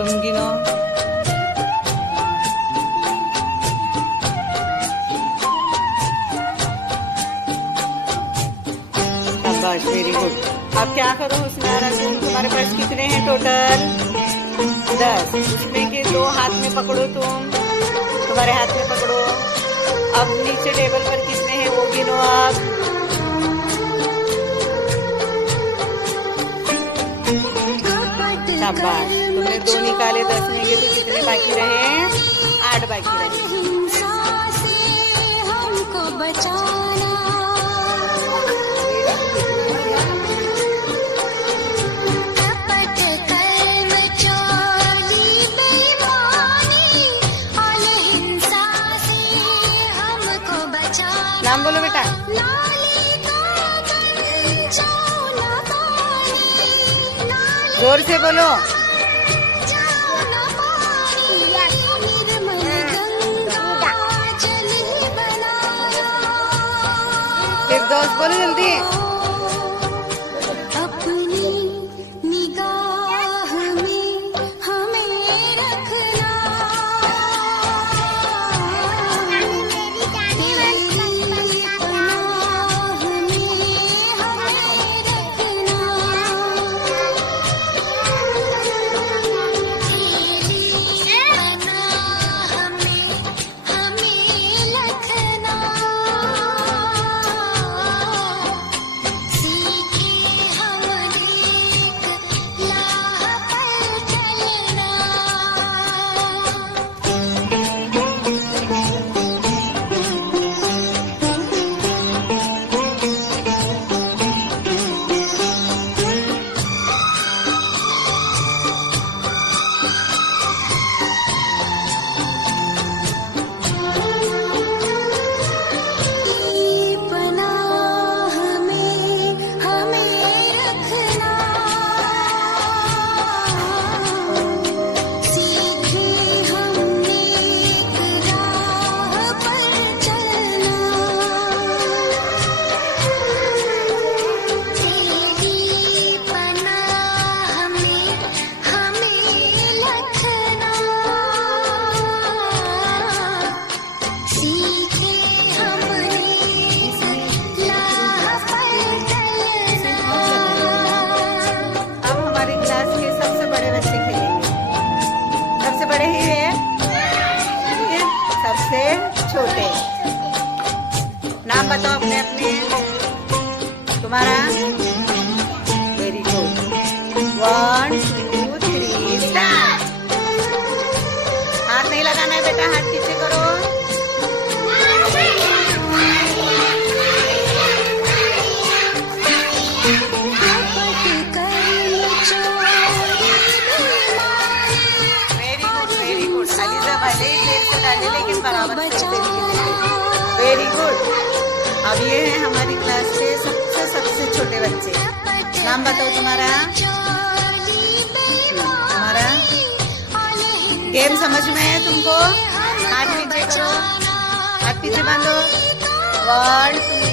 तुम गिनो। शाबाश, वेरी गुड। अब क्या करो हुस्नारा, तुम्हारे पास कितने हैं टोटल? 10। उसमें के 2 हाथ में पकड़ो, तुम्हारे हाथ में पकड़ो। अब नीचे टेबल पर कितने हैं वो गिनो आप। शाबाश, तुमने 2 निकाले, 10 में के तो कितने बाकी रहे? 8 बाकी रहे। नाम बोलो बेटा। जोर से बोलो। फिर दोस्त बोलो जल्दी। सबसे छोटे नाम बताओ अपने अपने। तुम्हारा? Very good. 1 2 3 स्टार्ट। हाथ नहीं लगाना है बेटा, हाथ पीछे करो। Very good. अलीजा भले ही देर से डाले लेकिन बराबर वेरी गुड। अब ये है हमारी क्लास के सबसे छोटे बच्चे। नाम बताओ तुम्हारा। गेम समझ में है तुमको? हाथ पीछे करो, हाथ पीछे बांधो। 1 2